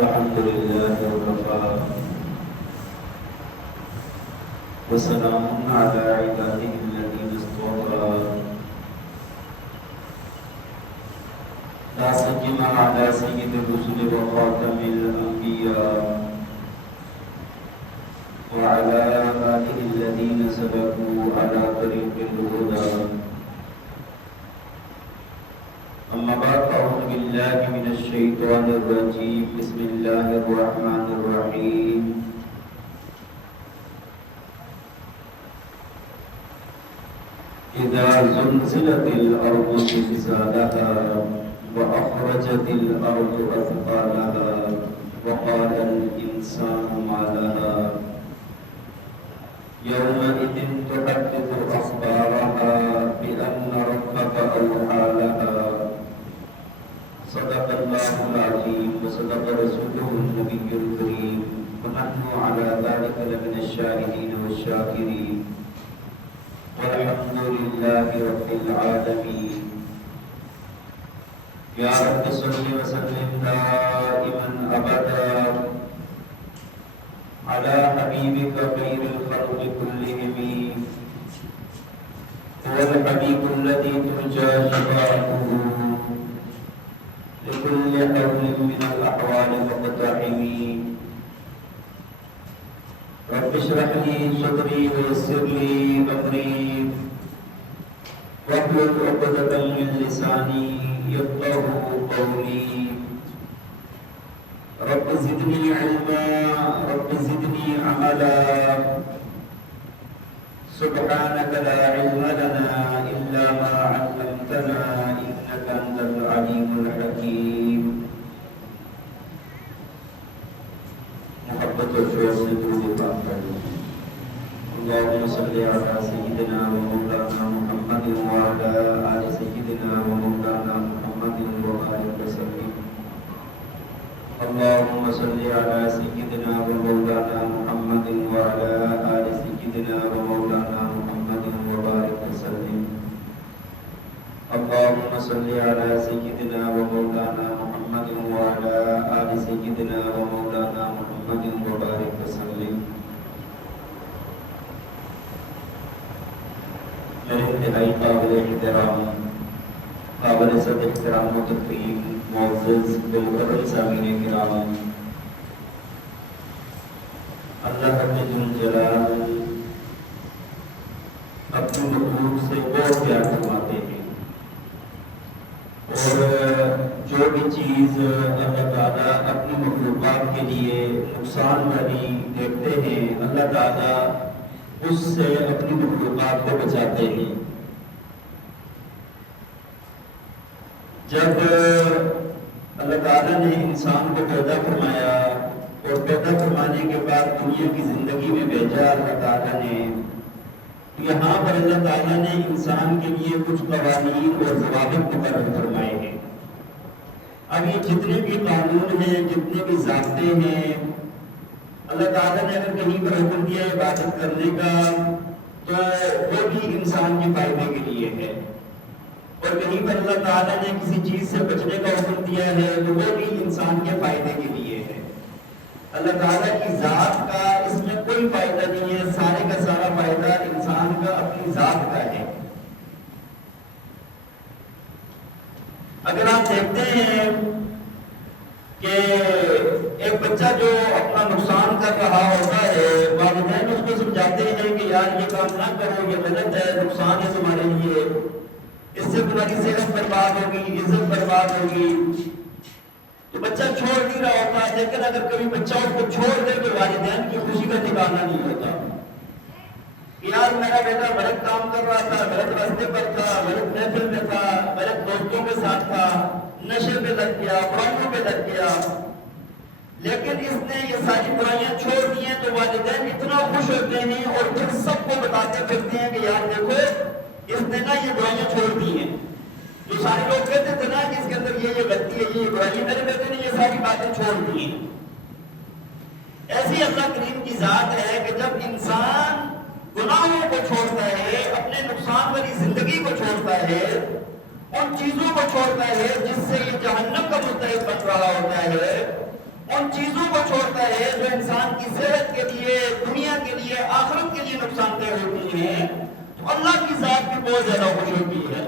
الحمد لله وكفى وسلام على عباده الذين اصطفى لا سيما على سيد الرسل وخاتم الأنبياء وعلى آله الذين سبقوا على طريق الهدى. أما بعد أعوذ بالله من الشيطان الرجيم. بسم الله الرحمن الرحيم. إذا زلزلت الأرض زلزالها وأخرجت الأرض أثقالها وقال الإنسان ما لها يومئذ تحدث أخبارها بأن ربك أوحى لها. صدق الله العظيم وصدق رسوله النبي الكريم ونحن على ذلك لمن الشاهدين والشاكرين والحمد لله رب العالمين. يا رب صل وسلم دائما أبدا على حبيبك خير الخلق كلهم. هو الحبيب الذي ترجى شفاعته لكل حول من الأحوال مقتحم. رب اشرح لي صدري ويسر لي أمري واحلل عقدة من لساني يفقهوا قولي. رب زدني علما رب زدني عملا سبحانك لا علم لنا إلا ما علمتنا إنك أنت العليم الحكيم. محبت و شوق سے درود پاک پڑھیں. اللهم صل على سيدنا ومولانا محمد وعلى آل سيدنا ومولانا محمد وبارك وسلم. اللهم صل على سيدنا ومولانا محمد وعلى آل سيدنا ومولانا محمد وبارك وسلم. اللهم صل على سيدنا ومولانا محمد وعلى آل سيدنا ومولانا محمد وبارك وسلم. میرے انتہائی قابل احترام قابل صد احترام و تقریم معزز بالمکرم سامعین کرام، اللہ رب الجلال اپنی مخلوق سے بہت پیار فرماتے ہیں، اور جو بھی چیز اللہ تعالیٰ اپنی مخلوقات کے لیے نقصان والی دیکھتے ہیں، اللہ تعالیٰ اس سے اپنی مخلوقات کو بچاتے ہیں. جب اللہ تعالیٰ نے انسان کو پیدا فرمایا اور پیدا فرمانے کے بعد دنیا کی زندگی میں بھیجا اللہ تعالیٰ نے، یہاں پر اللہ تعالیٰ نے انسان کے لیے کچھ قوانین اور ضوابط مقرر فرمائے ہیں. اب یہ جتنے بھی قانون ہیں، جتنے بھی ضابطے ہیں، اللہ تعالیٰ نے اگر کہیں پر حکم دیا عبادت کرنے کا تو وہ بھی انسان کے فائدے کے لیے ہے، اور کہیں پر اللہ تعالیٰ نے کسی چیز سے بچنے کا حکم دیا ہے تو وہ بھی انسان کے فائدے کے لیے ہے. اللہ تعالیٰ کی ذات کا اس میں کوئی فائدہ نہیں ہے، سارے کا سارا فائدہ انسان کا اپنی ذات کا ہے. اگر آپ دیکھتے ہیں کہ ایک بچہ جو اپنا نقصان کر رہا ہوتا ہے، والدین اس کو سمجھاتے ہیں کہ یار یہ کام نہ کرو، یہ غلط ہے، نقصان ہے تمہارے لیے، اس سے تمہاری صحت برباد ہوگی، عزت برباد ہوگی، تو بچہ چھوڑ نہیں رہا ہوتا. لیکن اگر کبھی بچہ اس کو چھوڑ دے تو والدین کی خوشی کا ٹھکانا نہیں ہوتا. یار میرا بیٹا غلط کام کر رہا تھا، غلط راستے پر تھا، غلط محفل میں تھا، غلط دوستوں کے ساتھ تھا، نشے پہ لگ گیا، برائیوں پہ لگ گیا، لیکن اس نے یہ ساری برائیاں چھوڑ دی ہیں تو والدین اتنا خوش ہوتے ہیں اور پھر سب کو بتاتے پھرتے ہیں کہ یار دیکھو اس نے نا یہ برائیاں چھوڑ دی ہیں. جو سارے لوگ کہتے تھے نا کہ اس کے اندر یہ غلطی ہے، یہ برائی ہے، میرے بیٹے نے یہ ساری باتیں چھوڑ دی ہیں. ایسی اللہ کریم کی ذات ہے کہ جب انسان گناہوں کو چھوڑتا ہے، اپنے نقصان والی زندگی کو چھوڑتا ہے، ان چیزوں کو چھوڑتا ہے جس سے یہ جہنم کا مستحق بن رہا ہوتا ہے، ان ان چیزوں کو چھوڑتا ہے جو انسان کی صحت کے لیے، دنیا کے لیے، آخرت کے لیے نقصان دہ ہوتی ہیں، تو اللہ کی ذات بھی بہت زیادہ خوش ہوتی ہے.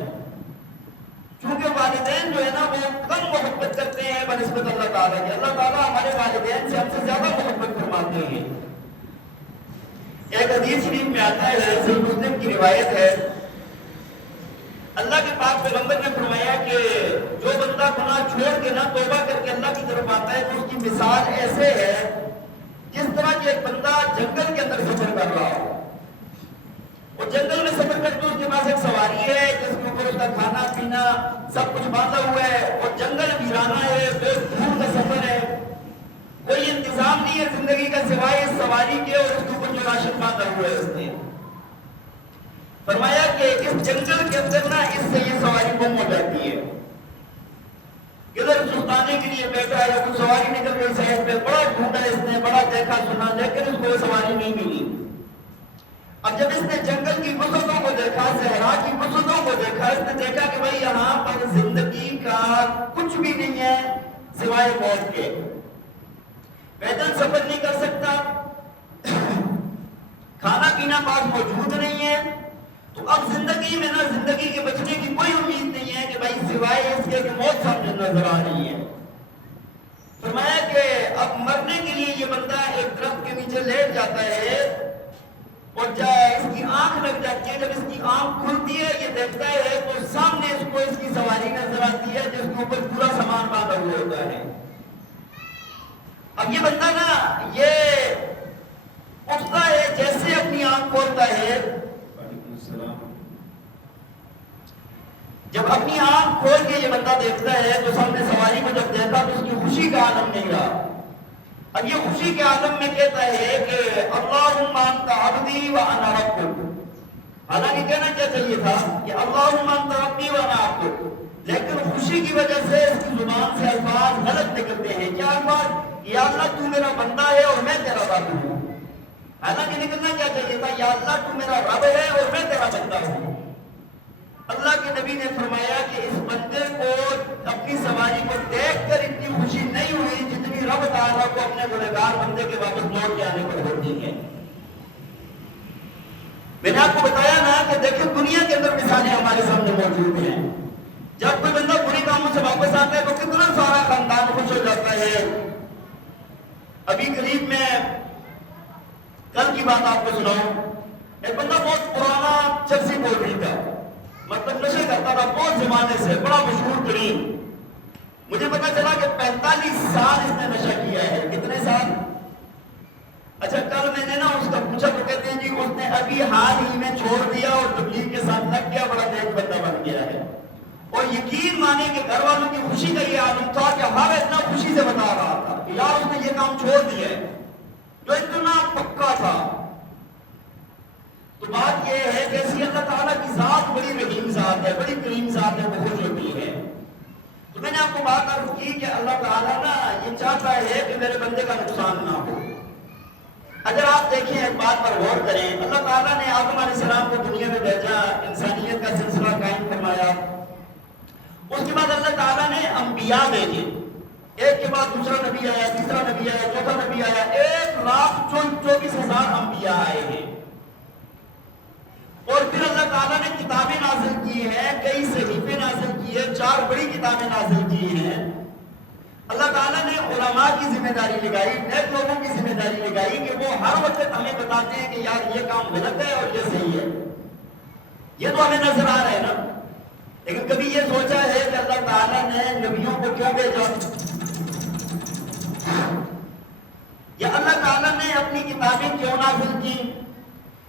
کیونکہ والدین جو ہے نا وہ کم محبت کرتے ہیں بنسبت اللہ تعالیٰ کے. اللہ تعالیٰ ہمارے والدین سے ہم سے زیادہ محبت فرماتے ہیں. ایک حدیث شریف میں آتا ہے، صحیح مسلم کی روایت ہے، اللہ کے پاک پیغمبر نے فرمایا کہ جو بندہ گناہ چھوڑ کے نہ توبہ کر کے اللہ کی طرف آتا ہے تو اس کی مثال ایسے ہے جس طرح کہ ایک بندہ جنگل کے اندر سفر کر رہا ہو. وہ جنگل میں سفر کرتے اس کے پاس ایک سواری ہے جس کے اوپر اس کا کھانا پینا سب کچھ باندھا ہوا ہے، اور جنگل ویرانہ ہے، بے دور کا سفر ہے، کوئی انتظام نہیں ہے زندگی کا سوائے اس سواری کے اور اس کے اوپر جو راشن باندھا ہوا ہے. اس نے فرمایا کہ اس جنگل کے اندر نا اس سے یہ سواری گم ہو جاتی ہے. ادھر سلطانے کے لیے بیٹھا ہے، کچھ سواری نکل گئی سائڈ پہ، بڑا ڈھونڈا اس نے، بڑا دیکھا سنا، لیکن اس کو وہ سواری نہیں ملی. اب جب اس نے جنگل کی وسعتوں کو دیکھا، صحرا کی وسعتوں کو دیکھا، اس نے دیکھا کہ بھائی یہاں پر زندگی کا کچھ بھی نہیں ہے سوائے موت کے. پیدل سفر نہیں کر سکتا، کھانا پینا پاس موجود نہیں ہے، تو اب زندگی میں نا زندگی کے بچنے کی کوئی امید نہیں ہے کہ بھائی سوائے اس کے کہ موت سامنے نظر آ رہی ہے. فرمایا کہ اب مرنے کے لیے یہ بندہ ایک درخت کے نیچے لیٹ جاتا ہے، اور جب اس کی آنکھ لگ جاتی ہے، جب اس کی آنکھ کھلتی ہے یہ دیکھتا ہے تو سامنے اس کو اس کی سواری نظر آتی ہے جس کے اوپر پورا سامان باندھا ہوا ہوتا ہے. اب یہ بندہ نا یہ اٹھتا ہے، جیسے اپنی آنکھ کھولتا ہے، جب اپنی آنکھ کھول کے یہ بندہ دیکھتا ہے تو سامنے سواری کو جب دیکھا تو اس کی خوشی کا عالم نہیں رہا. اب یہ خوشی کے عالم میں کہتا ہے کہ اللہم انت عبدی وانا ربک. حالانکہ کہنا کیا چاہیے تھا کہ اللہم انت ربی وانا عبدک، لیکن خوشی کی وجہ سے اس کی زبان سے الفاظ غلط نکلتے ہیں. کیا الفاظ؟ یا اللہ تو میرا بندہ ہے اور میں تیرا رب ہوں. حالانکہ نکلنا کیا چاہیے تھا یا اللہ تو میرا رب ہے اور میں تیرا بندہ ہوں. اللہ کے نبی نے فرمایا کہ اس بندے کو اپنی سواری کو دیکھ کر اتنی خوشی نہیں ہوئی جتنی رب تعالیٰ کو اپنے گنہگار بندے کے واپس لوٹ کے آنے پر ہوتی ہے. میں نے آپ کو بتایا نا کہ دیکھیں دنیا کے اندر مثالیں ہمارے سامنے موجود ہیں. جب کوئی بندہ بری کاموں سے واپس آتا ہے تو کتنا سارا خاندان خوش ہو جاتا ہے. ابھی قریب میں کل کی بات آپ کو سناؤں، ایک بندہ بہت پرانا چرسی بول رہی تھا، مطلب نشے کرتا تھا بہت زمانے سے، بڑا مشہور ترین. مجھے پتا چلا کہ 45 سال اس نے نشہ کیا ہے. کتنے سال؟ اچھا کل میں نے نا اس کا پوچھا تو کہتے ہیں جی اس نے ابھی حال ہی میں چھوڑ دیا اور تبلیغ کے ساتھ لگ گیا، بڑا نیک بندہ بن گیا ہے. اور یقین مانے کہ گھر والوں کی خوشی کا یہ عالم تھا کہ ہر اتنا خوشی سے بتا رہا تھا کہ یار اس نے یہ کام چھوڑ دیا ہے جو اتنا پکا تھا. تو بات یہ ہے کہ ایسی اللہ تعالیٰ کی ذات بڑی رحیم ذات ہے، بڑی کریم ذات ہے، وہ خوش ہوتی ہے. تو میں نے آپ کو بات عرض کی کہ اللہ تعالیٰ نا یہ چاہتا ہے کہ میرے بندے کا نقصان نہ ہو. اگر آپ دیکھیں ایک بات پر غور کریں، اللہ تعالیٰ نے آدم علیہ السلام کو دنیا میں بھیجا، انسانیت کا سلسلہ قائم فرمایا. اس کے بعد اللہ تعالیٰ نے انبیاء بھیجے، ایک کے بعد دوسرا نبی آیا، تیسرا نبی آیا، چوتھا نبی آیا. 1,24,000 انبیاء آئے ہیں. اور پھر اللہ تعالیٰ نے کتابیں نازل کی ہیں، کئی صحیفے نازل کی ہیں، 4 بڑی کتابیں نازل کی ہیں. اللہ تعالیٰ نے علماء کی ذمہ داری لگائی، نیک لوگوں کی ذمہ داری لگائی کہ وہ ہر وقت ہمیں بتاتے ہیں کہ یار یہ کام غلط ہے اور یہ صحیح ہے. یہ تو ہمیں نظر آ رہا ہے نا. لیکن کبھی یہ سوچا ہے کہ اللہ تعالیٰ نے نبیوں کو کیوں بھیجا؟ یا اللہ تعالیٰ نے اپنی کتابیں کیوں نازل کی؟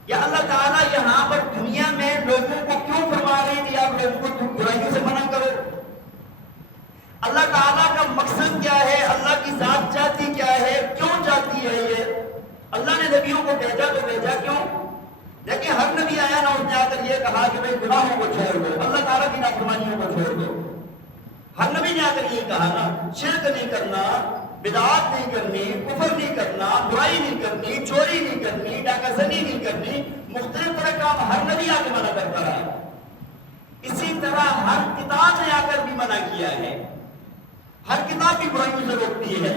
یا اللہ تعالیٰ یہاں پر دنیا میں لوگوں کو کیوں فرما رہے ہیں کہ آپ لوگوں کو برائیوں سے منع کرو؟ اللہ تعالیٰ کا مقصد کیا ہے؟ اللہ کی ذات چاہتی کیا ہے؟ کیوں چاہتی ہے یہ؟ اللہ نے نبیوں کو بھیجا تو بھیجا کیوں؟ دیکھیں ہر نبی آیا نا اس نے آ کر یہ کہا کہ بھائی گناہوں کو چھوڑ دو، اللہ تعالیٰ کی نافرمانیوں کو چھوڑ دو. ہر نبی نے آ کر یہ کہا نا شرک نہیں کرنا، بدعات نہیں کرنی، کفر نہیں کرنا، برائی نہیں کرنی، چوری نہیں کرنی، ڈاکہ زنی نہیں کرنی. مختلف طرح کام ہر نبی آ کے منع کرتا رہا. اسی طرح ہر کتاب نے آ کر بھی منع کیا ہے. ہر کتاب بھی برائیوں سے روکتی ہے.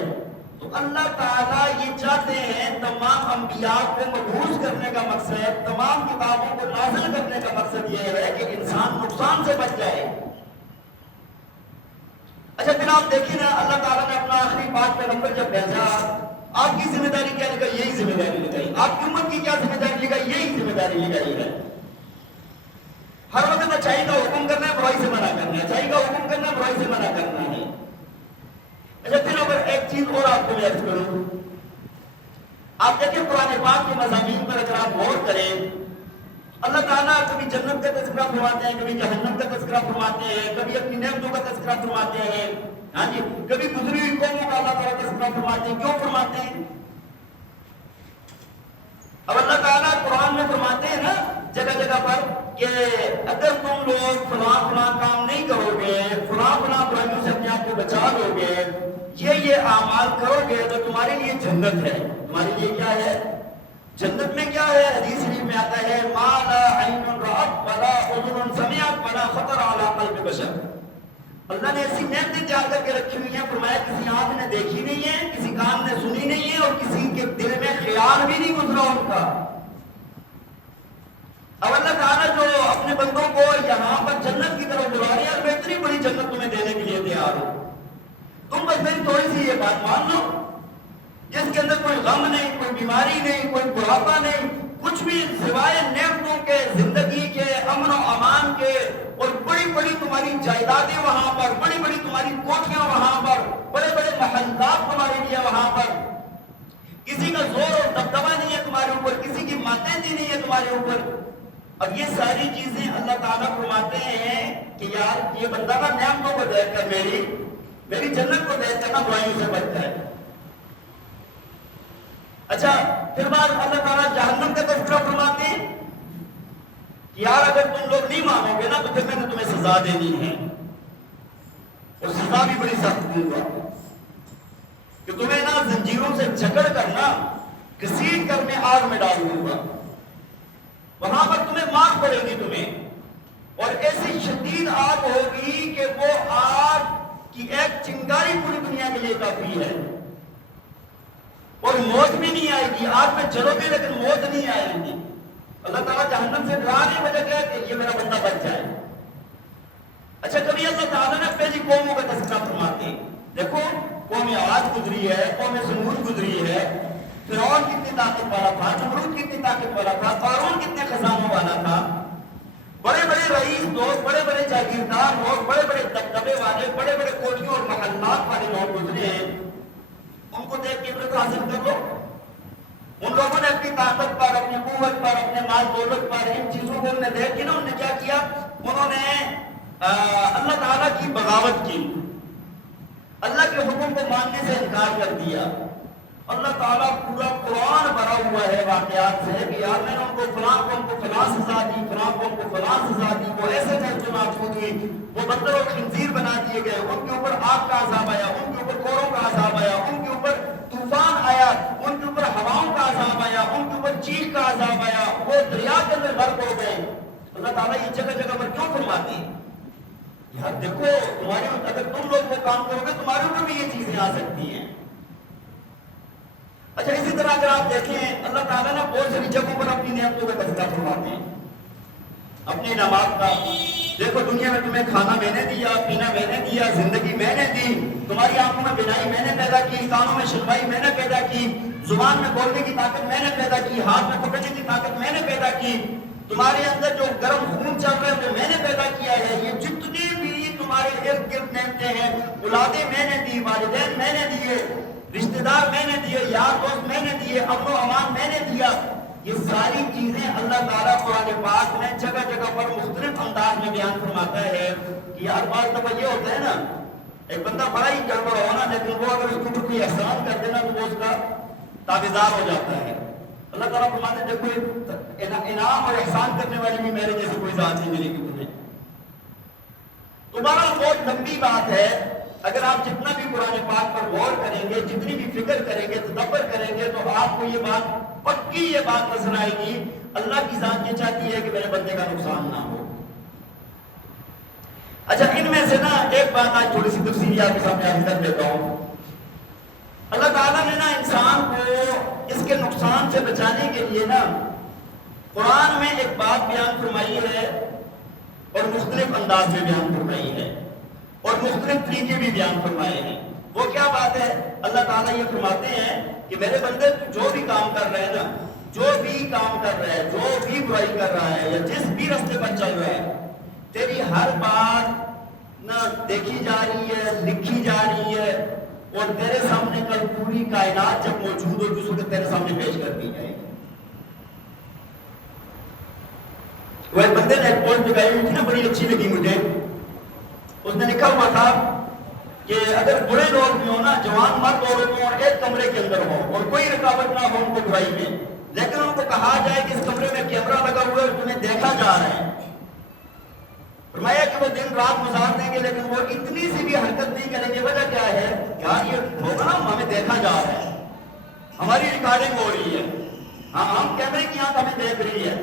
تو اللہ تعالیٰ یہ چاہتے ہیں تمام انبیاء کو مبعوث کرنے کا مقصد، تمام کتابوں کو نازل کرنے کا مقصد یہ ہے کہ انسان نقصان سے بچ جائے۔ اچھا پھر آپ دیکھیں نا، اللہ تعالیٰ نے اپنا آخری پاک پیغمبر جب بھیجا، آپ کی ذمہ داری کیا لگائی؟ یہی ذمہ داری لگائی۔ آپ کی امت کی کیا ذمہ داری لگائی؟ یہی ذمہ داری لگائی ہے۔ ہر وقت اچھائی کا حکم کرنا ہے، برائی سے منع کرنا ہے، اچھائی کا حکم کرنا ہے، برائی سے منع کرنا ہے۔ اچھا پھر اگر ایک چیز اور آپ کو میں عرض کروں، آپ دیکھیں قرآن پاک کے مضامین پر اگر آپ غور کریں، اللہ تعالیٰ کبھی جنت کا تذکرہ فرماتے ہیں، کبھی جہنم کا تذکرہ فرماتے ہیں، کبھی اپنی نعمتوں کا تذکرہ فرماتے ہیں، ہاں جی، کبھی گزری ہوئی قوموں کا اللہ تعالیٰ تذکرہ فرماتے ہیں۔ کیوں فرماتے ہیں؟ اب اللہ تعالیٰ قرآن میں فرماتے ہیں نا جگہ جگہ پر کہ اگر تم لوگ فلاں فلاں کام نہیں کرو گے، فلاں فلاں برائیوں سے اپنے آپ کو بچا لو گے، یہ اعمال کرو گے تو تمہارے لیے جنت ہے۔ تمہارے لیے کیا ہے؟ جنت میں کیا ہے؟ حدیث شریف میں آتا ہے ما لا عین رأت ولا اذن سمعت ولا خطر علی قلب بشر۔ اللہ نے ایسی نعمتیں تیار کر کے رکھی ہوئی ہیں، فرمایا کسی آنکھ نے دیکھی نہیں ہے، کسی کان نے سنی نہیں ہے، اور کسی کے دل میں خیال بھی نہیں گزرا ان کا۔ اب اللہ تعالیٰ جو اپنے بندوں کو یہاں پر جنت کی طرف بلا رہے ہیں، اور میں اتنی بڑی جنت تمہیں دینے کے لیے تیار ہوں، تم بس میری تھوڑی سی یہ بات مان لو، جس کے اندر کوئی غم نہیں، کوئی بیماری نہیں، کوئی بڑھاپا نہیں، کچھ بھی سوائے نعمتوں کے، زندگی کے، امن و امان کے، اور بڑی بڑی تمہاری جائیدادیں وہاں پر، بڑی بڑی تمہاری کوٹھیاں وہاں پر، بڑے بڑے محلات تمہارے لیے وہاں پر، کسی کا زور اور دبدبا نہیں ہے تمہارے اوپر، کسی کی ماتحتی نہیں ہے تمہارے اوپر۔ اب یہ ساری چیزیں اللہ تعالیٰ فرماتے ہیں کہ یار یہ بندہ نا نعمتوں کو دیکھ کر میری جنت کو دیکھ کر نا برائیوں سے بچتا ہے۔ اچھا پھر بعد اللہ تعالیٰ جہنم کا تذکرہ فرماتے ہیں کہ یار اگر تم لوگ نہیں مانو گے نا تو پھر میں نے تمہیں سزا دینی ہے، اور سزا بھی بڑی سخت دوں گا، کہ تمہیں نا زنجیروں سے جکڑ کر نا گھسیٹ کر میں آگ میں ڈال دوں گا، وہاں پر تمہیں مار پڑے گی تمہیں، اور ایسی شدید آگ ہوگی کہ وہ آگ کی ایک چنگاری پوری دنیا کے لیے کافی ہے، اور موت بھی نہیں آئے گی۔ آگ میں چلو گے لیکن موت نہیں آئے گی۔ اللہ تعالیٰ جہنم سے ڈرانے وجہ کیا ہے کہ یہ میرا بندہ بچ جائے۔ اچھا کبھی اللہ تعالیٰ نے پہلی قوموں کا تذکرہ فرماتے ہیں، دیکھو قوم عاد گزری ہے، قوم سمود گزری ہے، فرعون کتنی طاقت والا تھا، نمرود کتنی طاقت والا تھا، قارون کتنے خزانوں والا تھا، بڑے بڑے رئیس لوگ، بڑے بڑے جاگیردار لوگ، بڑے بڑے دبدبے والے، بڑے بڑے کوٹھیوں اور محلات والے لوگ گزرے ہیں، ان کو دیکھ کے عبرت حاصل کر لو۔ ان لوگوں نے اپنی طاقت پر، اپنی قوت پر، اپنے مال دولت پر، ان چیزوں کو انہیں دیکھ کے نا انہوں نے کیا کیا؟ انہوں نے اللہ تعالیٰ کی بغاوت کی، اللہ کے حکم کو ماننے سے انکار کر دیا۔ اللہ تعالیٰ پورا قرآن بھرا ہوا ہے واقعات سے کہ یار میں نے ان کو فلاں قوم کو فلاں سزا دی، فلاں قوم کو فلاں سزا دی، وہ ایسے جنت میں محفوظ ہوئی، وہ بندر اور خنزیر بنا دیے گئے، ان کے اوپر آگ کا عذاب آیا، ان کے اوپر کوروں کا عذاب آیا، ان کے اوپر طوفان آیا، ان کے اوپر ہواؤں کا عذاب آیا، ان کے اوپر چیخ کا عذاب آیا، وہ دریا کے اندر غرق ہو گئے۔ اللہ تعالیٰ یہ جگہ جگہ پر کیوں فرماتے ہیں؟ یار دیکھو تمہارے اگر تم لوگ وہ کام کرو گے تمہارے اوپر بھی یہ چیزیں آ سکتی ہیں۔ اچھا اسی طرح اگر آپ دیکھیں اللہ تعالیٰ نے بہت ساری جگہوں پر اپنی نعمتوں کا تذکرہ فرماتے ہیں، اپنے انعامات کا۔ دیکھو دنیا میں تمہیں کھانا میں نے دیا، پینا میں نے دیا، زندگی میں نے دی، تمہاری آنکھوں میں بینائی میں نے پیدا کی، کانوں میں سنوائی میں نے پیدا کی، زبان میں بولنے کی طاقت میں نے پیدا کی، ہاتھ میں پکڑنے کی طاقت میں نے پیدا کی، تمہارے اندر جو گرم خون چل رہا ہے وہ میں نے پیدا کیا ہے۔ یہ جتنی بھی تمہارے ارد گرد نعمتیں ہیں، اولادیں میں نے دی، والدین میں نے دیے، رشتہ دار میں نے دیے، یار دوست میں نے دیے، امن و امان میں نے دیا۔ یہ ساری چیزیں اللہ تعالیٰ قرآن پاک میں جگہ جگہ پر مختلف انداز میں بیان فرماتا ہے کہ یار بعض دفعہ یہ ہوتا ہے نا ایک بندہ بڑا ہی گڑبڑ ہونا، لیکن وہ اگر اس کے اوپر کوئی احسان کر دینا تو وہ اس کا تابعدار ہو جاتا ہے۔ اللہ تعالیٰ فرماتے ہیں دیکھو انعام اور احسان کرنے والی بھی میرے جیسے کوئی ذات نہیں ملے گی تمہیں۔ تمہارا بہت لمبی بات ہے، اگر آپ جتنا بھی قرآن پاک پر غور کریں گے، جتنی بھی فکر کریں گے، تدبر کریں گے، تو آپ کو یہ بات پکی یہ بات نظر آئے گی اللہ کی ذات یہ چاہتی ہے کہ میرے بندے کا نقصان نہ ہو۔ اچھا ان میں سے نا ایک بات آج تھوڑی سی تفصیلی آپ کے سامنے عرض کر دیتا ہوں۔ اللہ تعالیٰ سے بچانے کے لیے نا قرآن میں ایک بات بیان فرمائی ہے اور مختلف انداز میں بیان فرمائی ہے اور مختلف طریقے بھی بیان فرمائے ہیں. وہ کیا بات ہے؟ اللہ تعالیٰ یہ فرماتے ہیں کہ میرے بندے جو بھی کام کر رہے ہیں نا، جو بھی کام کر رہا ہے، جو بھی برائی کر رہا ہے یا جس بھی راستے پر چل رہا ہے، تیری ہر بات نہ دیکھی جا رہی ہے، لکھی جا رہی ہے اور تیرے سامنے کل پوری کائنات جب موجود ہو اس وقت تیرے سامنے پیش کر دی جائے گی. وہ ایک بندے نے ایک پوسٹ لگائی ہوئی تھی نا، بڑی اچھی لگی مجھے. اس نے لکھا ہوا تھا کہ اگر برے لوگ بھی ہو نا، جوان مرد عورت ہوں اور ایک کمرے کے اندر ہو اور کوئی رکاوٹ نہ ہو ان کو برائی میں، لیکن ان کو کہا جائے کہ اس کمرے میں کیمرہ لگا ہوا ہے اور تمہیں دیکھا جا رہا ہے. فرمایا کہ وہ دن رات گزار دیں گے لیکن وہ اتنی سی بھی حرکت نہیں کریں گے. وجہ کیا ہے؟ یار یہ ہوگا نا، ہمیں دیکھا جا رہا ہے، ہماری ریکارڈنگ ہو رہی ہے، ہم کیمرے کی آنکھ ہمیں دیکھ رہی ہے.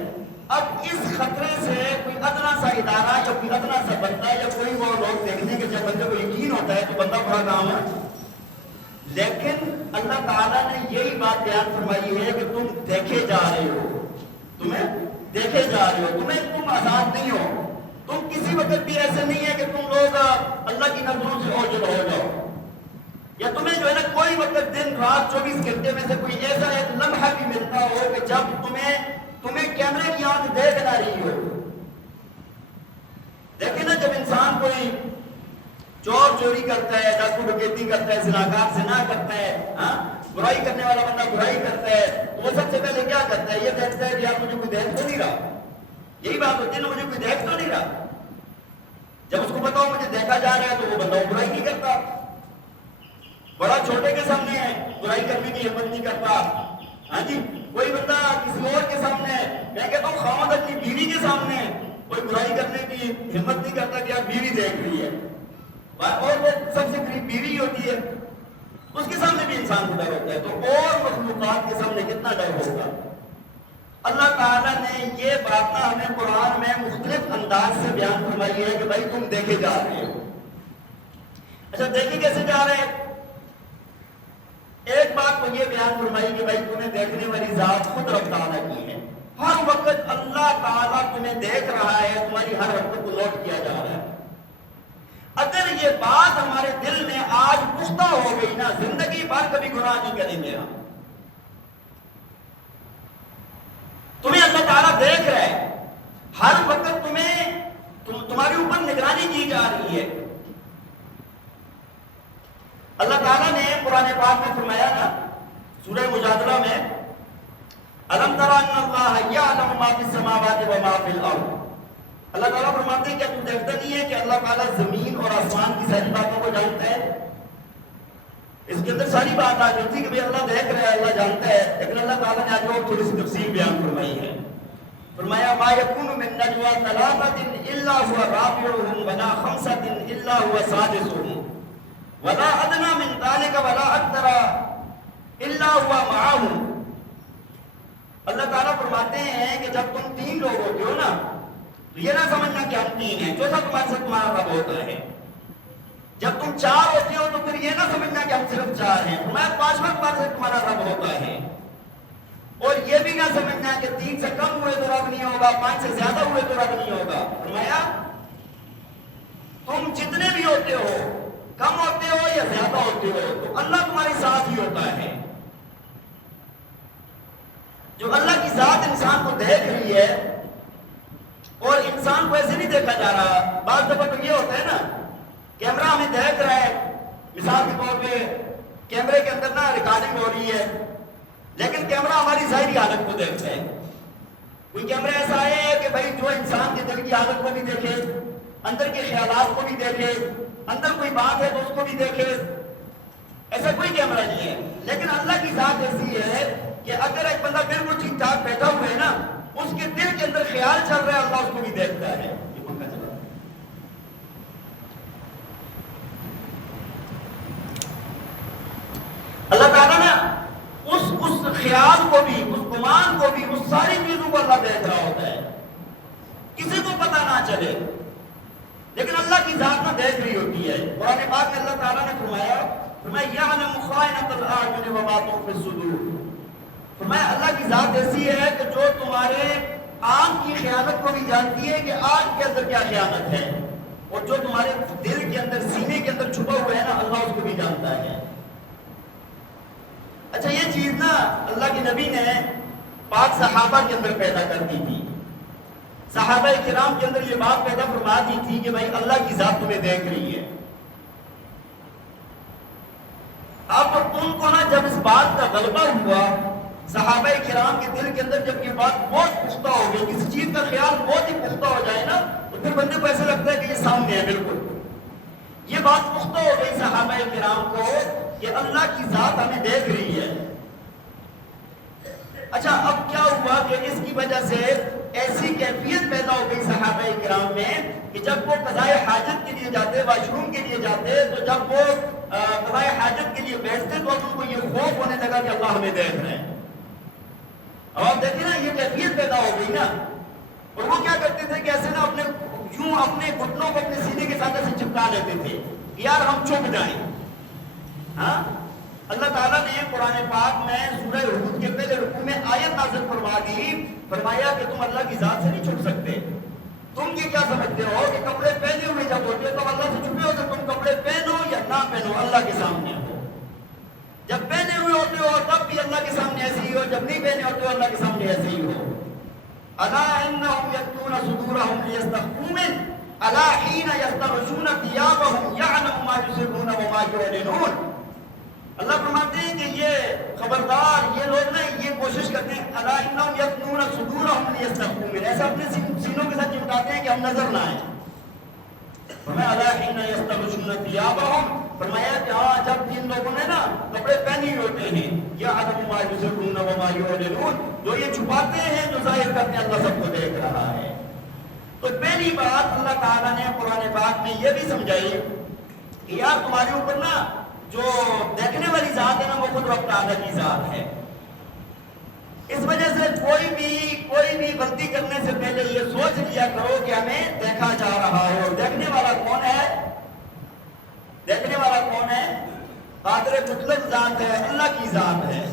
اب اس خطرے سے کوئی ادنا سا ادارہ یا کوئی ادنا سا بندہ یا کوئی وہ لوگ دیکھنے کے جب بندے کو یقین ہوتا ہے تو بندہ بڑا کام ہے. لیکن اللہ تعالیٰ نے یہی بات بیان فرمائی ہے کہ تم دیکھے جا رہے ہو، تمہیں دیکھے جا رہے ہو، تم آزاد نہیں ہو. تم کسی وقت بھی ایسے نہیں ہے کہ تم لوگ اللہ کی نظروں سے اوجھل ہو جاؤ، یا تمہیں جو ہے نا کوئی وقت دن رات 24 گھنٹے میں سے کوئی ایسا ایک لمحہ بھی ملتا ہو کہ جب تمہیں کیمرے کی آنکھ دیکھ نہ رہی ہو. دیکھیں نا، جب انسان کوئی چور چوری کرتا ہے، ڈاکو ڈکیتی کرتا ہے، زناکار زنا کرتا ہے، برائی کرنے والا بندہ برائی کرتا ہے، تو وہ سب سے پہلے کیا کرتا ہے؟ یہ دیکھتا ہے کہ یار مجھے کوئی دیکھ تو نہیں رہا. یہی بات ہوتی ہے نا، مجھے کوئی دیکھ تو نہیں رہا. جب اس کو پتا ہو مجھے دیکھا جا رہا ہے تو وہ بندہ برائی نہیں کرتا. بڑا چھوٹے کے سامنے ہے برائی کرنے کی ہمت نہیں کرتا. ہاں جی، کوئی بندہ کسی اور کے سامنے، میں کہتا ہوں خاوند اپنی بیوی کے سامنے کوئی برائی کرنے کی ہمت نہیں کرتا کہ یار بیوی دیکھ رہی ہے، اور وہ سب سے قریب بیوی ہوتی ہے، اس کے سامنے بھی انسان کو ڈر ہوتا ہے، تو اور مخلوقات کے سامنے کتنا ڈر ہوگا. اللہ تعالیٰ نے یہ بات نہ ہمیں قرآن میں مختلف انداز سے بیان فرمائی ہے کہ بھائی تم دیکھے جا رہے ہو. اچھا، دیکھے کیسے جا رہے ہیں؟ ایک بات تو یہ بیان فرمائی کہ بھائی تمہیں دیکھنے والی ذات خود رب تعالیٰ کی ہے. ہر وقت اللہ تعالیٰ تمہیں دیکھ رہا ہے، تمہاری ہر حرکت کو نوٹ کیا جا رہا ہے. اگر یہ بات ہمارے دل میں آج پختہ ہو گئی نا، زندگی بھر کبھی گناہ نہیں کریں گے ہم. تمہیں اللہ تعالیٰ دیکھ رہا ہے، ہر وقت تمہارے اوپر نگرانی کی جا رہی ہے. اللہ تعالیٰ نے قرآن پاک میں فرمایا نا، سورہ مجادلہ میں، الم تر ان اللہ یعلم ما فی السماوات و ما فی الارض. اللہ تعالیٰ فرماتے ہیں کہ تم دیکھتا نہیں ہے کہ اللہ تعالیٰ زمین اور آسمان کی ساری باتوں کو جانتا ہے. اس کے اندر ساری بات آ جاتی کہ اللہ دیکھ رہا ہے، اللہ جانتا ہے، لیکن اللہ تعالیٰ نے آج اور تھوڑی سی تفصیل بیان فرمائی ہے. فرمایا ما یکون من نجوى ثلاثة الا هو رابعهم ولا خمسة الا هو سادسهم ولا ادنى من ذلك ولا اكثر الا هو معهم. اللہ تعالیٰ فرماتے ہیں کہ جب تم 3 لوگ ہوتے ہو نا، یہ نہ سمجھنا کہ ہم 3 ہیں، چوتھا تمہارے ساتھ تمہارا رب ہوتا ہے. جب تم 4 ہوتے ہو تو پھر یہ نہ سمجھنا کہ ہم صرف 4 ہیں، فرمایا 5واں تمہارے ساتھ تمہارا رب ہوتا ہے. اور یہ بھی نہ سمجھنا کہ 3 سے کم ہوئے تو رب نہیں ہوگا، 5 سے زیادہ ہوئے تو رب نہیں ہوگا. فرمایا تم جتنے بھی ہوتے ہو، کم ہوتے ہو یا زیادہ ہوتے ہو، تو اللہ تمہارے ساتھ ہی ہوتا ہے. جو اللہ کی ذات انسان کو دیکھ رہی ہے، اور انسان کو ایسے نہیں دیکھا جا رہا. بعض دفعہ تو یہ ہوتا ہے نا، کیمرہ ہمیں دیکھ رہا ہے، مثال کے طور پہ کیمرے کے اندر نا ریکارڈنگ ہو رہی ہے، لیکن کیمرہ ہماری ظاہری حالت کو دیکھتا ہے. کوئی کیمرہ ایسا ہے کہ بھائی جو انسان کے دل کی حالت کو بھی دیکھے، اندر کے خیالات کو بھی دیکھے، اندر کوئی بات ہے تو اس کو بھی دیکھے. ایسا کوئی کیمرہ نہیں ہے. لیکن اللہ کی ذات ایسی ہے کہ اگر ایک بندہ بالکل ٹھیک ٹھاک بیٹھا ہوا ہے نا، اس کے دل کے اندر خیال چل رہا ہے، اللہ اس کو بھی دیکھتا ہے. یہ پنکھا چل رہا ہے. اللہ تعالیٰ نا اس خیال کو بھی، اس گمان کو بھی، اس ساری چیزوں کو اللہ دیکھ رہا ہوتا ہے. کسی کو پتہ نہ چلے، لیکن اللہ کی ذات نہ دیکھ رہی ہوتی ہے. قرآن پاک میں اللہ تعالیٰ نے فرمایا یعلم خائنۃ الاعین وما تخفی الصدور. فرمایا اللہ کی ذات ایسی ہے کہ جو تمہارے آنکھ کی خیانت کو بھی جانتی ہے کہ آنکھ کے اندر کیا خیانت ہے، اور جو تمہارے دل کے اندر سینے کے اندر چھپا ہوا ہے نا اللہ اس کو بھی جانتا ہے۔ اچھا یہ چیز نا اللہ کے نبی نے پاک صحابہ کے اندر پیدا کر دی تھی، صحابہ کرام کے اندر یہ بات پیدا فرما دی تھی کہ بھائی اللہ کی ذات تمہیں دیکھ رہی ہے۔ اب ان کو نا جب اس بات کا غلبہ ہوا، صحابہ کرام کے دل کے اندر جب یہ بات بہت پختہ ہو گئی، کسی چیز کا خیال بہت ہی پختہ ہو جائے نا تو پھر بندے کو ایسا لگتا ہے کہ یہ سامنے ہے بالکل۔ یہ بات پختہ ہو گئی صحابہ کرام کو کہ اللہ کی ذات ہمیں دیکھ رہی ہے۔ اچھا اب کیا ہوا کہ اس کی وجہ سے ایسی کیفیت پیدا ہو گئی صحابہ کرام میں کہ جب وہ قضائے حاجت کے لیے جاتے، واش روم کے لیے جاتے، تو جب وہ قضائے حاجت کے لیے بیٹھتے تو ان کو یہ خوف ہونے لگا کہ اللہ ہمیں دیکھ رہے ہیں۔ اب آپ دیکھیں نا یہ کیفیت پیدا ہو گئی نا، اور وہ کیا کرتے تھے کہ ایسے نا اپنے گھٹنوں کو اپنے سینے کے ساتھ ایسے چپکا لیتے تھے کہ یار ہم چھپ جائیں۔ ہاں اللہ تعالیٰ نے قرآن پاک میں سورہ ہود کے پہلے رکوع میں آیت نازل فرما دی، فرمایا کہ تم اللہ کی ذات سے نہیں چھپ سکتے۔ تم یہ کیا سمجھتے ہو کہ کپڑے پہنے ہوئے جب ہوتے تو اللہ سے چھپے ہوتے، تم کپڑے پہنو یا نہ پہنو اللہ کے سامنے ہو۔ جب پہنے ہوئے ہوتے ہو تب بھی اللہ کے سامنے ایسے ہی ہو، جب نہیں پہنے ہوتے ہو اللہ کے سامنے ایسے ہی ہو۔ الا انهم يكتون صدورهم ليستخفوا منه الا حين يستغشون ثيابهم يعلم ما يسرون وما يعلنون۔ اللہ فرماتے ہیں کہ یہ خبردار یہ لوگ نا یہ کوشش کرتے ہیں الا انهم يكتون صدورهم ليستخفوا منه، ایسا اپنے سینوں کے ساتھ چمٹاتے ہیں کہ ہم نظر نہ آئیں۔ فرمایا الا حين يستغشون ثيابهم، فرمایا کہ ہاں جب جن لوگوں نے نا کپڑے پہنے ہوتے ہیں يعلم ما يسرون وما يعلنون، جو یہ چھپاتے ہیں جو ظاہر کرتے ہیں اللہ سب کو دیکھ رہا ہے۔ تو پہلی بات اللہ تعالیٰ نے قرآن پاک میں یہ بھی سمجھائی کہ یار تمہارے اوپر نا جو دیکھنے والی ذات ہے نا وہ خود رب تعالیٰ کی ذات ہے۔ اس وجہ سے کوئی بھی غلطی کرنے سے پہلے یہ سوچ لیا کرو کہ ہمیں دیکھا جا رہا ہے، اور دیکھنے والا کون ہے؟ دیکھنے والا کون ہے؟ قادر مطلق ذات ہے، اللہ کی ذات ہے۔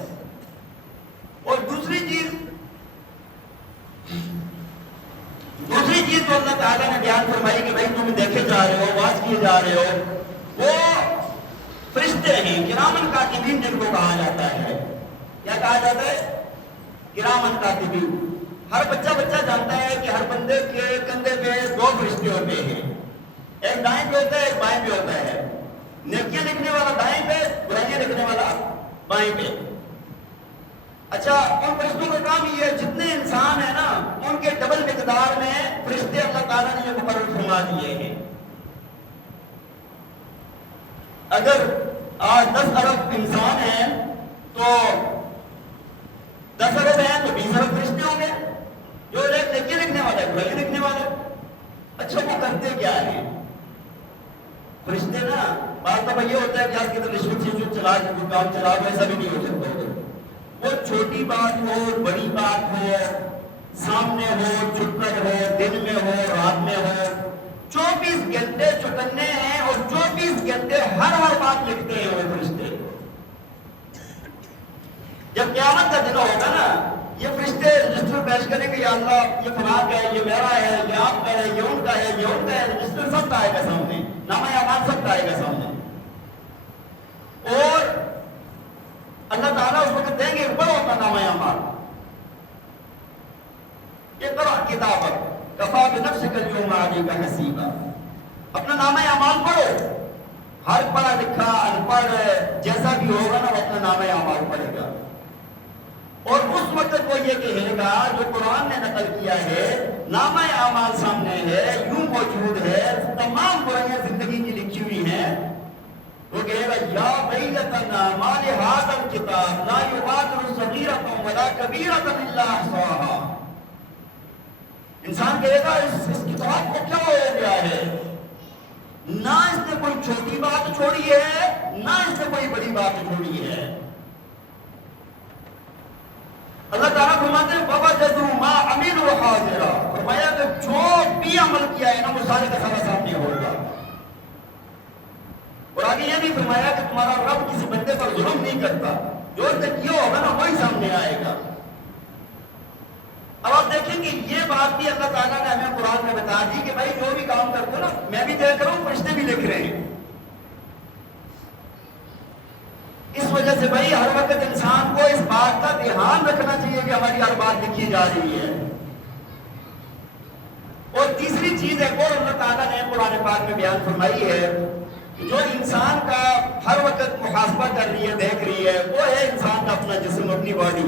اور دوسری چیز تو اللہ تعالیٰ نے بیان فرمائی کہ بھائی تم دیکھے جا رہے ہو، واچ کیے جا رہے ہو، وہ فرشتے ہیں کرامن کاتبین جن کو کہا جاتا ہے۔ کیا کہا جاتا ہے؟ کرامن کاتبین۔ ہر بچہ جانتا ہے کہ ہر بندے کے کندھے پہ دو فرشتے ہوتے ہیں، ایک دائیں پہ ہوتا ہے ایک بائیں پہ ہوتا ہے، نیکیاں لکھنے والا دائیں پہ، برائیاں لکھنے والا بائیں پہ۔ اچھا ان فرشتوں کا کام یہ ہے جتنے انسان ہیں نا ان کے ڈبل مقدار میں فرشتے اللہ تعالیٰ نے یہ مقرر فرما دیے ہیں۔ اگر آج 10 ارب انسان ہیں تو 10 ارب ہیں تو 20 ارب فرشتے ہوں گے، جو ایک نیکی لکھنے والا ہے برائی لکھنے والا ہے۔ اچھا وہ کرتے کیا ہے فرشتے نا؟ بات دفعہ یہ ہوتا ہے کہ آج کی طرح رشوت سے چلا کے کام چلا ایسا بھی نہیں ہو سکتا۔ وہ چھوٹی بات ہو بڑی بات ہو، سامنے ہو چھپ کر ہو، دن میں ہو رات میں ہو، 24 گھنٹے چکنے ہیں اور 24 گھنٹے ہر بات لکھتے ہیں وہ فرشتے۔ جب قیامت کا دن ہوگا نا یہ فرشتے رجسٹر پیش کریں گے، یا اللہ یہ فلاں کا ہے، یہ میرا ہے، یہ آپ کا ہے، یہ ان کا ہے، یہ ان کا ہے، رجسٹر سب کا آئے گا سامنے، نامہ اعمال سب کا آئے گا سامنے۔ اور اللہ تعالیٰ اس وقت دیں گے بڑا ہوتا نامہ اعمال، اقرأ کتابک کفیٰ بنفسک اليوم علیک حسیبا، اپنا نامہ اعمال پڑھو۔ ہر پڑھا لکھا ان پڑھ جیسا بھی ہوگا نا وہ اپنا نامہ اعمال پڑھے گا، اور اس وقت وہ یہ کہے گا جو قرآن نے نقل کیا ہے، نامہ اعمال سامنے ہے، یوں موجود ہے، تمام برائیاں زندگی کی لکھی ہوئی ہیں۔ وہ کہے گا یا ویلتنا ما لہذا الکتاب لا یغادر صغیرۃ ولا کبیرۃ الا احصاها۔ انسان کہے گا اس کتاب کو کیا ہو گیا ہے، نہ اس نے کوئی چھوٹی بات چھوڑی ہے نہ اس نے کوئی بڑی بات چھوڑی ہے۔ اللہ تعالیٰ فرماتے ہیں وَوَجَدُوا مَا عَمِلُوا حَاضِرًا، فرمایا کہ جو بھی عمل کیا ہے نا وہ سارے کا سارا سامنے ہوگا۔ اور آگے یہ نہیں فرمایا کہ تمہارا رب کسی بندے پر ظلم نہیں کرتا، جو اس نے کیا ہوگا نا وہی سامنے آئے گا۔ اب آپ دیکھیں کہ یہ بات بھی اللہ تعالیٰ نے ہمیں قرآن میں بتا دی کہ بھائی جو بھی کام کرتے ہو نا، میں بھی دیکھ رہا ہوں، فرشتے بھی لکھ رہے ہیں۔ اس وجہ سے بھائی ہر وقت انسان کو اس بات کا دھیان رکھنا چاہیے کہ ہماری ہر بات لکھی جا رہی ہے۔ اور تیسری چیز ایک اور اللہ تعالیٰ نے قرآن پاک میں بیان فرمائی ہے کہ جو انسان کا ہر وقت محاسبہ کر رہی ہے، دیکھ رہی ہے، وہ ہے انسان کا اپنا جسم، اپنی باڈی۔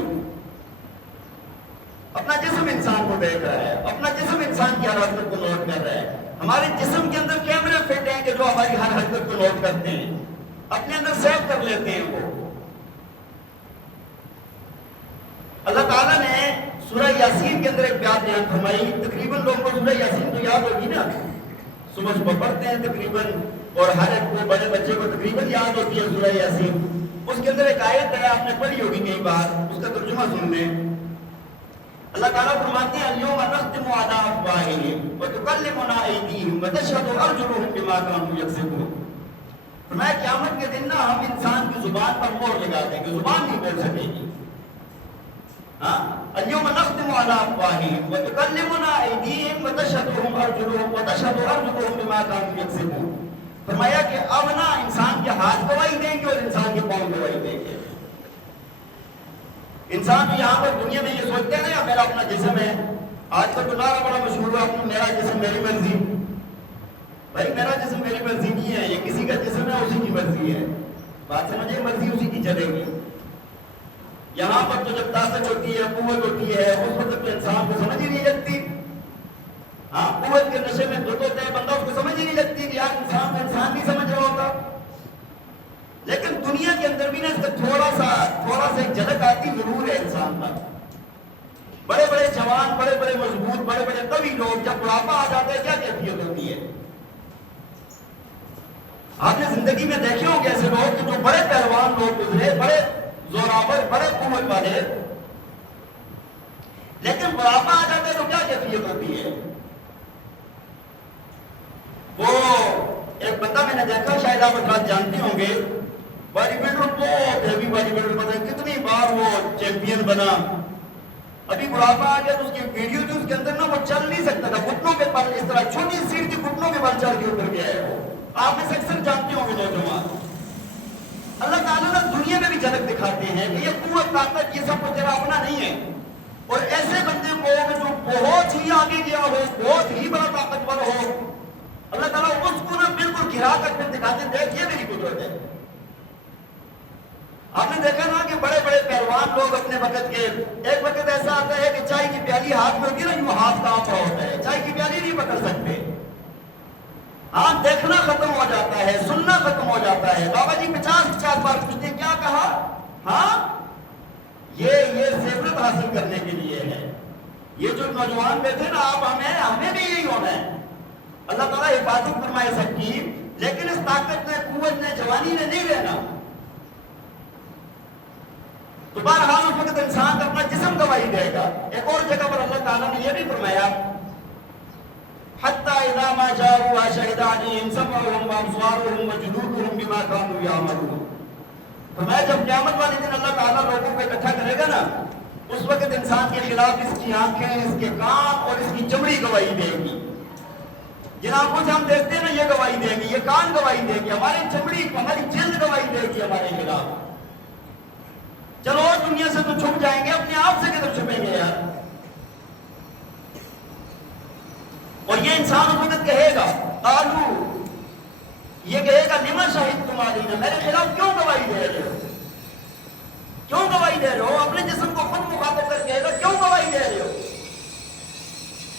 اپنا جسم انسان کو دیکھ رہا ہے، اپنا جسم انسان کی ہر حرکت کو نوٹ کر رہا ہے۔ ہمارے جسم کے اندر کیمرے فٹ ہیں کہ جو ہماری ہر حرکت کو نوٹ کرتے ہیں، اپنے اندر سیو کر لیتے ہیں وہ۔ اللہ تعالیٰ نے سورہ یاسین کے اندر ایک بات بیان فرمائی، تقریباً لوگوں کو سورہ یاسین تو یاد ہوگی نا، صبح صبح پڑھتے ہیں تقریباً، اور ہر ایک کو، بڑے بچے کو تقریباً یاد ہوتی ہے سورہ یاسین۔ اس کے اندر ایک آیت ہے، آپ نے پڑھی ہوگی کئی بار، اس کا ترجمہ سن لیں۔ اللہ تعالیٰ فرماتے ہیں اليوم نختم على افواہہم وتکلمنا ایدیہم وتشہد ارجلہم بما کانوا یکسبون۔ فرمایا قیامت کے دن نا ہم انسان کی زبان پر مہر لگا دیں گے، زبان نہیں بول سکے گی۔ اليوم نختم على افواہہم وتکلمنا ایدیہم وتشہد ارجلہم بما کانوا یکسبون۔ فرمایا کہ اب نا انسان کے ہاتھ گواہی دیں گے اور انسان کے پاؤں گواہی دیں گے۔ انسان بھی یہاں پر دنیا میں یہ سوچتے ہیں نا میرا اپنا جسم ہے، آج کل تو نعرہ بڑا مشہور ہے، میرا جسم میری مرضی۔ بھائی میرا جسم میری مرضی نہیں ہے، یہ کسی کا جسم ہے، اسی کی مرضی ہے۔ بات سمجھے، مرضی اسی کی چلے گی۔ یہاں پر تو جب طاقت ہوتی ہے، قوت ہوتی ہے، اس وقت تو انسان کو سمجھ ہی نہیں لگتی۔ ہاں، قوت کے نشے میں دھت ہوتا ہے بندہ، اس کو سمجھ ہی نہیں لگتی کہ یار انسان کو انسان نہیں سمجھ رہا ہوتا۔ لیکن دنیا کے اندر بھی نا اس کا تھوڑا سا ایک جھلک آتی ضرور ہے انسان پر۔ بڑے بڑے جوان، بڑے بڑے مضبوط، بڑے بڑے قوی لوگ جب بڑھاپا آ جاتا ہے کیا کیفیت ہوتی ہے؟ آپ نے زندگی میں دیکھے ہوں گے ایسے لوگ کہ جو بڑے پہلوان لوگ گزرے، بڑے زوراور، بڑے قوت والے، لیکن بڑھاپا آ جاتا ہے تو کیا کیفیت ہوتی ہے؟ وہ ایک بندہ میں نے دیکھا، شاید آپ حضرات جانتے ہوں گے، باڈی بلڈر، بہت ہیوی باڈی بلڈر بنا، کتنی بار وہ چیمپئن بنا۔ ابھی بڑھاپا آ گیا تو اس کی ویڈیو تھی، اس کے اندر نا وہ چل نہیں سکتا تھا، گھٹنوں کے بل، اس طرح چھوٹی سیٹ تھی، گھٹنوں کے بل چل کے اتر گیا ہے وہ۔ آپ میں سے اکثر جانتے ہوں گے نوجوان۔ اللہ تعالیٰ نے دنیا میں بھی جھلک دکھاتے ہیں کہ یہ قوت، طاقت، یہ سب کچھ تیرا اپنا نہیں ہے۔ اور ایسے بندے کو جو بہت ہی آگے گیا ہو، بہت ہی بڑا طاقتور ہو، اللہ تعالیٰ اس کو نا بالکل گرا کر کے دکھاتے ہیں، دیکھ یہ میری قدرت ہے۔ آپ نے دیکھا نا کہ بڑے بڑے پہلوان لوگ اپنے وقت کے، ایک وقت ایسا آتا ہے کہ چائے کی پیالی ہاتھ میں ہوتی ہے نا، یوں ہاتھ کانپ رہا ہوتا ہے، چائے کی پیالی نہیں پکڑ سکتے۔ ہاں، دیکھنا ختم ہو جاتا ہے، سننا ختم ہو جاتا ہے۔ بابا جی 50 بار پوچھتے کیا کہا؟ ہاں، یہ زیورت حاصل کرنے کے لیے ہے۔ یہ جو نوجوان بیٹھے نا، آپ ہمیں بھی یہی ہونا ہے۔ اللہ تعالیٰ حفاظت فرمائے سب کی، لیکن اس طاقت نے، قوت نے، جوانی نے نہیں رہنا۔ تو بہرحال اس وقت انسان اپنا جسم گواہی دے گا۔ ایک اور جگہ پر اللہ تعالیٰ نے یہ بھی فرمایا، حَتَّى إِذَا مَا جَاءُوهَا شَهِدَ عَلَيْهِمْ سَمْعُهُمْ وَأَبْصَارُهُمْ وَجُلُودُهُمْ بِمَا كَانُوا يَعْمَلُونَ۔ فرمایا جب قیامت والے دن اللہ تعالیٰ لوگوں کو اکٹھا کرے گا نا، اس وقت انسان کے خلاف اس کی آنکھیں، اس کے کان اور اس کی چمڑی گواہی دے گی۔ جن آنکھوں سے ہم دیکھتے ہیں نا، یہ گواہی دیں گی، یہ کان گواہی دے گی، ہماری چمڑی، ہماری جلد گواہی دے گی ہمارے خلاف۔ چلو دنیا سے تو چھپ جائیں گے، اپنے آپ سے کدھر چھپیں گے یار؟ اور یہ انسان اس وقت کہے گا، قالو، یہ کہے گا لما شہدتم علینا، میرے خلاف کیوں گواہی دے رہے ہو؟ کیوں گواہی دے رہے ہو؟ اپنے جسم کو خود مخاطب کر کہے گا کیوں گواہی دے رہے ہو؟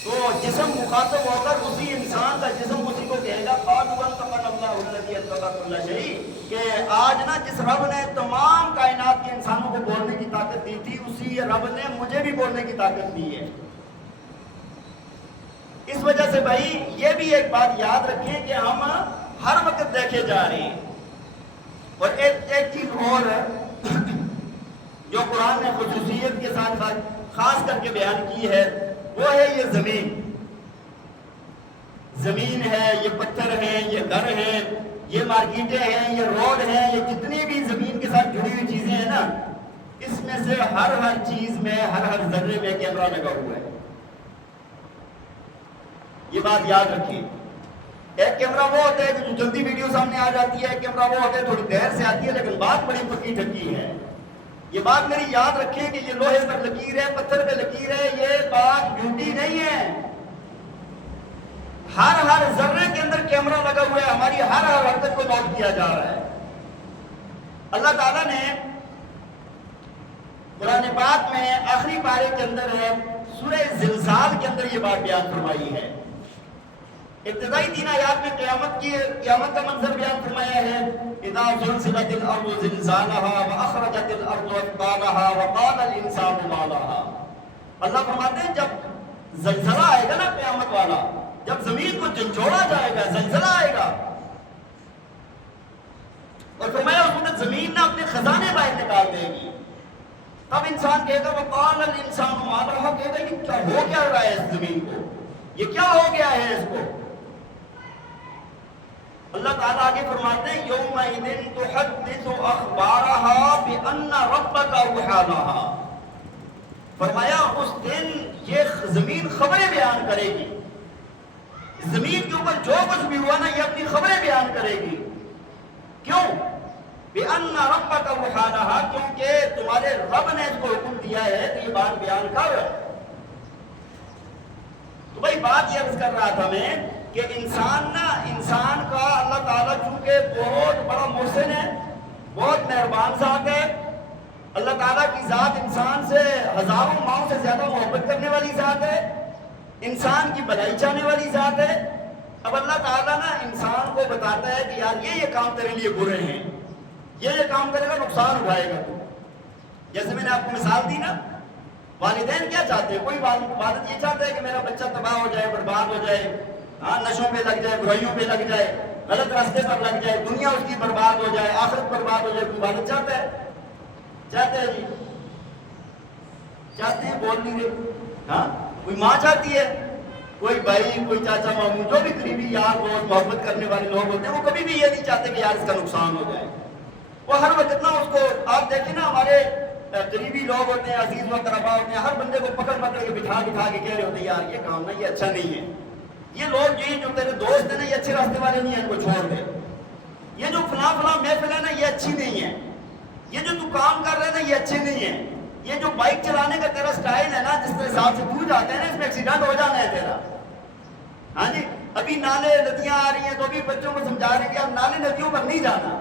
تو جسم مخاطب ہو کر اسی انسان کا جسم اسی کو کہے گا، قالوا انطقنا اللہ الذی انطق کل شیء، کہ آج نا جس رب نے تمام کائنات کے انسانوں کو بولنے کی طاقت دی تھی، اسی رب نے مجھے بھی بولنے کی طاقت دی ہے۔ اس وجہ سے بھائی یہ بھی ایک بات یاد رکھیں کہ ہم ہر وقت دیکھے جا رہے ہیں۔ اور ایک چیز اور جو قرآن نے خصوصیت کے ساتھ خاص کر کے بیان کی ہے، وہ ہے یہ زمین ہے، یہ پتھر ہیں، یہ گھر ہیں، یہ مارکیٹیں ہیں، یہ روڈ ہیں، یہ جتنی بھی زمین کے ساتھ جڑی ہوئی چیزیں سے ہر چیز میں ہر ذرے میں کیمرہ لگا ہوا ہے. یہ بات یاد رکھیے. ایک کیمرہ وہ ہوتا ہے کہ جو جلدی ویڈیو سامنے آ جاتی ہے, ایک کیمرہ وہ ہوتا ہے تھوڑی دیر سے آتی ہے لیکن بات بڑی پکی ٹھکی ہے. یہ بات میری یاد رکھیں کہ یہ لوہے پر لکیر ہے, پتھر پہ لکیر ہے, یہ بات جھوٹی نہیں ہے. ہر ذرے کے اندر کیمرہ لگا ہوا ہے, ہماری ہر حرکت کو نوٹ کیا جا رہا ہے. اللہ تعالیٰ نے قرآن پاک میں آخری پارے کے اندر ہے سورہ زلزال کے اندر یہ بات بیان فرمائی ہے. ابتدائی 3 آیات میں قیامت کا منظر بیان فرمایا ہے. اذا زلزلت الارض زلزالها واخرجت الارض اثقالها وقال الانسان ما لها. اللہ فرماتے ہیں جب زلزلہ آئے گا نا قیامت والا, جب زمین کو جھنجھوڑا جائے گا, زلزلہ آئے گا, اور فرمایا اس وقت زمین نہ اپنے خزانے باہر نکال دے گی, تب انسان کہے گا وقال الانسان ما لها, کہے گا یہ کیا ہو کیا رہا ہے اس زمین کو, یہ کیا ہو گیا ہے اس کو. اللہ تعالیٰ آگے فرماتے ہیں یومئذ تحدث اخبارها بان ربک اوحی لها. فرمایا اس دن یہ زمین خبریں بیان کرے گی, زمین کے اوپر جو کچھ بھی ہوا نا یہ اپنی خبریں بیان کرے گی. کیوں؟ بِأَنَّ رَبَّكَ وَحَالَهَا, کیونکہ تمہارے رب نے اس کو حکم دیا ہے تو یہ بات بیان کر. تو بھائی بات یہ عرض کر رہا تھا میں کہ انسان کا اللہ تعالیٰ چونکہ بہت بڑا محسن ہے, بہت مہربان ذات ہے. اللہ تعالیٰ کی ذات انسان سے ہزاروں ماؤں سے زیادہ محبت کرنے والی ذات ہے, انسان کی بھلائی چاہنے والی ذات ہے. اب اللہ تعالیٰ نا انسان کو بتاتا ہے کہ یار یہ کام تیرے لیے برے ہیں, یہ کام کرے گا نقصان اٹھائے گا تو. جیسے میں نے آپ کو مثال دی نا, والدین کیا چاہتے ہیں, کوئی والد یہ چاہتا ہے کہ میرا بچہ تباہ ہو جائے, برباد ہو جائے, نشوں پہ لگ جائے, برائیوں پہ لگ جائے, غلط راستے پر لگ جائے, دنیا اس کی برباد ہو جائے, آخرت برباد ہو جائے. کوئی والد چاہتا ہے؟ چاہتے ہیں جی, چاہتے ہیں, بول نہیں رہے. کوئی ماں چاہتی ہے, کوئی بھائی, کوئی چاچا ماموں, جو بھی قریبی یار دوست محبت کرنے والے لوگ ہوتے ہیں, وہ کبھی بھی یہ نہیں چاہتے کہ یار اس کا نقصان ہو جائے. وہ ہر وقت نا اس کو, آپ دیکھیں نا ہمارے قریبی لوگ ہوتے ہیں, عزیز و اقربا ہوتے ہیں, ہر بندے کو پکڑ کے بٹھا کے کہہ رہے ہوتے ہیں یار یہ کام نا یہ اچھا نہیں ہے, یہ لوگ جو تیرے دوست ہیں نا یہ اچھے راستے والے نہیں ہیں, ان کو چھوڑ دے. یہ جو فلاں محفل ہے نا یہ اچھی نہیں ہے, یہ جو تو کام کر رہے ہیں نا یہ اچھے نہیں ہیں, یہ جو بائک چلانے کا تیرا سٹائل ہے نا جس حساب سے تو جاتے ہیں نا اس میں ایکسیڈنٹ ہو جانا ہے تیرا. ہاں جی, ابھی نالے ندیاں آ رہی ہیں تو ابھی بچوں کو سمجھا رہے ہیں کہ اب نالے ندیوں پر نہیں جانا.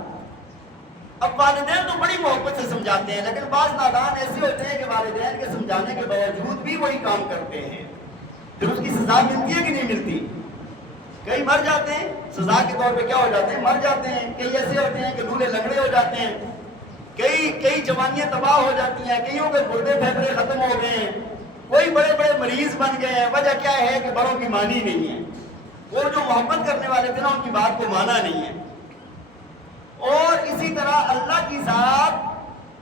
اب والدین تو بڑی محبت سے سمجھاتے ہیں, لیکن بعض نادان ایسے ہوتے ہیں کہ والدین کے سمجھانے کے باوجود بھی وہی کام کرتے ہیں. پھر اس کی سزا ملتی ہے کہ نہیں ملتی؟ کئی مر جاتے ہیں, سزا کے طور پہ کیا ہو جاتے ہیں, مر جاتے ہیں. کئی ایسے ہوتے ہیں کہ لولے لنگڑے ہو جاتے ہیں, کئی جوانیاں تباہ ہو جاتی ہیں, کئیوں کے گردے پھیپھڑے ختم ہو گئے ہیں, کوئی بڑے مریض بن گئے ہیں. وجہ کیا ہے کہ بڑوں کی مانی نہیں ہے, وہ جو محبت کرنے والے تھے نا ان کی بات کو مانا نہیں ہے. اور اسی طرح اللہ کی ذات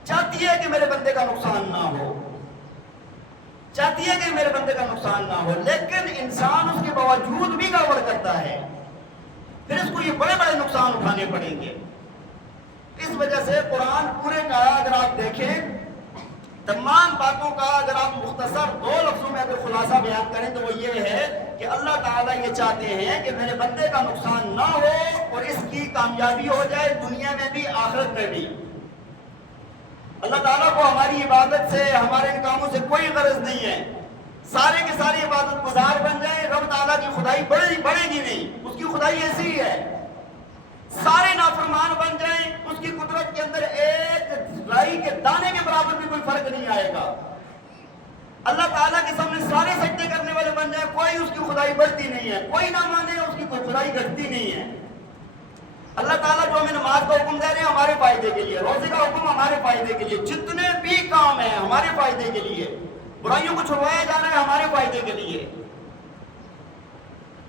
چاہتی ہے کہ میرے بندے کا نقصان نہ ہو, چاہتی ہے کہ میرے بندے کا نقصان نہ ہو, لیکن انسان اس کے باوجود بھی گڑبڑ کرتا ہے. پھر اس کو یہ بڑے نقصان اٹھانے پڑیں گے. اس وجہ سے قرآن پورے کا اگر آپ دیکھیں تمام باتوں کا اگر آپ مختصر 2 لفظوں میں اگر خلاصہ بیان کریں تو وہ یہ ہے کہ اللہ تعالیٰ یہ چاہتے ہیں کہ میرے بندے کا نقصان نہ ہو اور اس کی کامیابی ہو جائے دنیا میں بھی آخرت میں بھی. اللہ تعالیٰ کو ہماری عبادت سے, ہمارے ان کاموں سے کوئی غرض نہیں ہے. سارے کے سارے عبادت گزار بن جائیں, رب تعالیٰ کی خدائی بڑھے گی نہیں, اس کی خدائی ایسی ہی ہے. سارے نافرمان بن جائیں, اس کی قدرت کے اندر ایک رائی کے دانے کے برابر بھی کوئی فرق نہیں آئے گا. اللہ تعالیٰ کے سامنے سارے سجدے کرنے والے بن جائیں, کوئی اس کی خدائی بڑھتی نہیں ہے, کوئی نہ مانے اس کی کوئی خدائی گھٹتی نہیں ہے. اللہ تعالیٰ جو ہمیں نماز کا حکم دے رہے ہیں ہمارے فائدے کے لیے, روزے کا حکم ہمارے فائدے کے لیے, جتنے بھی کام ہیں ہمارے فائدے کے لیے, برائیوں کو چھڑوایا جا رہا ہے ہمارے فائدے کے لیے.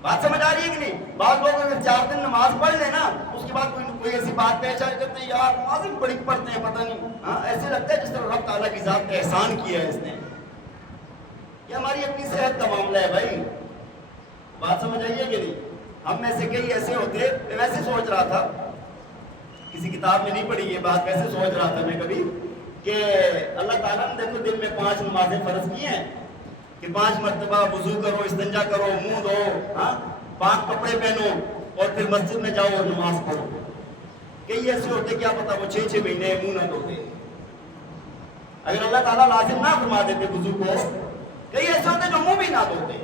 بات سمجھ آ رہی ہے کہ نہیں؟ بعض لوگ اگر 4 دن نماز پڑھ لیں نا اس کے بعد کوئی ایسی بات پہچان کرتے ہیں یار نماز بڑی پڑھتے ہیں پتہ نہیں, ایسے لگتا ہے جس طرح رب تعالیٰ کی ذات کا احسان کیا ہے اس نے. یہ ہماری اپنی صحت کا معاملہ ہے بھائی. بات سمجھ آئیے کہ نہیں؟ ہم میں سے کئی ایسے ہوتے, میں ویسے سوچ رہا تھا, کسی کتاب میں نہیں پڑھی یہ بات, ویسے سوچ رہا تھا میں کبھی کہ اللہ تعالیٰ نے دیکھو دن میں 5 نمازیں فرض کی ہیں کہ 5 مرتبہ وضو کرو، استنجا کرو، منہ دھو، ہاں پاک کپڑے پہنو اور پھر مسجد میں جاؤ اور نماز پڑھو. کئی ایسے ہوتے کیا پتا وہ 6 مہینے منہ نہ دھوتے. اگر اللہ تعالیٰ لازم نہ فرما دیتے وضو کو، کئی ایسے ہوتے جو منہ بھی نہ دھوتے.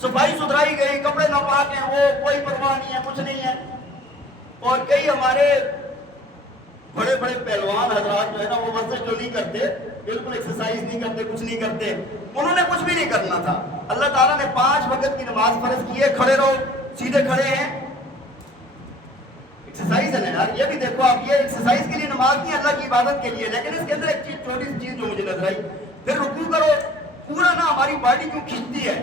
صفائی ستھرائی گئی، کپڑے ناپاک ہیں، وہ کوئی پرواہ نہیں ہے، کچھ نہیں ہے. اور کئی ہمارے بڑے بڑے پہلوان حضرات جو ہے نا وہ ورزش جو نہیں کرتے، بالکل ایکسرسائز نہیں کرتے، کچھ نہیں کرتے، انہوں نے کچھ بھی نہیں کرنا تھا. اللہ تعالیٰ نے 5 وقت کی نماز فرض کی ہے. کھڑے رہو، سیدھے کھڑے ہیں، ایکسرسائز ہے نا یار. یہ بھی دیکھو آپ، یہ ایکسرسائز کے لیے نماز نہیں، اللہ کی عبادت کے لیے. لیکن اس کے اندر ایک چیز، چھوٹی سی چیز جو مجھے نظر آئی، پھر رکوع کرو. پورا نا ہماری باڈی کیوں کھینچتی ہے،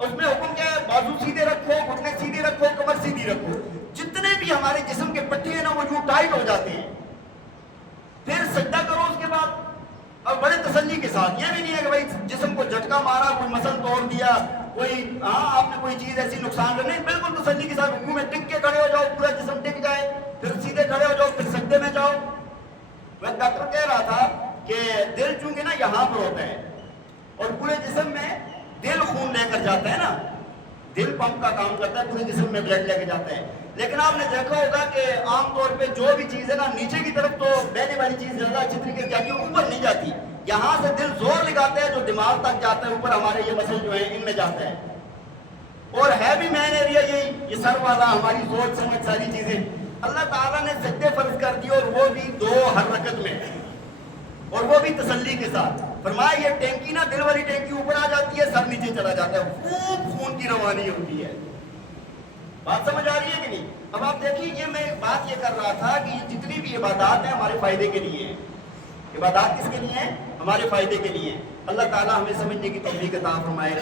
اس میں حکم کیا ہے؟ بازو سیدھے رکھو، گھٹنے سیدھے رکھو، کمر سیدھی رکھو. جتنے بھی ہمارے جسم کے پٹھے ہیں نا وہ یوں ٹائٹ ہو جاتے ہیں. پھر سجدہ کرو اس کے بعد، اور بڑے تسلی کے ساتھ. یہ بھی نہیں ہے کہ بھائی جسم کو جھٹکا مارا، کوئی مسل توڑ دیا، کوئی آپ نے کوئی چیز ایسی نقصان کرنی. بالکل تسلی کے ساتھ رکوع میں ٹک کے کھڑے ہو جاؤ، پورا جسم ٹک جائے، پھر سیدھے کھڑے ہو جاؤ، پھر سجدے میں جاؤ. وہ ڈاکٹر کہہ رہا تھا کہ دل چونکہ نا یہاں پر ہوتا ہے اور پورے جسم میں دل خون لے کر جاتا ہے نا، دل پمپ کا کام کرتا ہے، پورے جسم میں بلڈ لے کے جاتا ہے. لیکن آپ نے دیکھا ہوگا کہ عام طور پہ جو بھی چیز ہے نا نیچے کی طرف تو بہنے والی چیز زیادہ اچھی طریقے سے جاتی ہے، اوپر نہیں جاتی. یہاں سے دل زور لگاتا ہے جو دماغ تک جاتا ہے، اوپر ہمارے یہ مسل جو ہیں ان میں جاتا ہے. اور ہے بھی مین ایریا یہی، یہ سر والا، ہماری سوچ سمجھ ساری چیزیں. اللہ تعالیٰ نے سجدے فرض کر دیے، اور وہ بھی 2 ہر رکعت میں، اور وہ بھی تسلی کے ساتھ. فرمایا یہ ٹینکی نا، دل والی ٹینکی اوپر آ جاتی ہے، سر نیچے چلا جاتا ہے، خوب خون کی روانی ہوتی ہے. بات سمجھ آ رہی ہے کہ نہیں؟ اب آپ دیکھیے، یہ میں بات یہ کر رہا تھا کہ یہ جتنی بھی عبادات ہیں ہمارے فائدے کے لیے ہیں. عبادات کس کے لیے ہیں؟ ہمارے فائدے کے لیے. اللہ تعالیٰ ہمیں سمجھنے کی توفیق عطا فرمائے.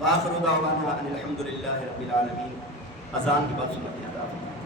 وآخر دعوانا ان الحمد للہ رب العالمین. اذان کے بعد سنت ادا فرمائے.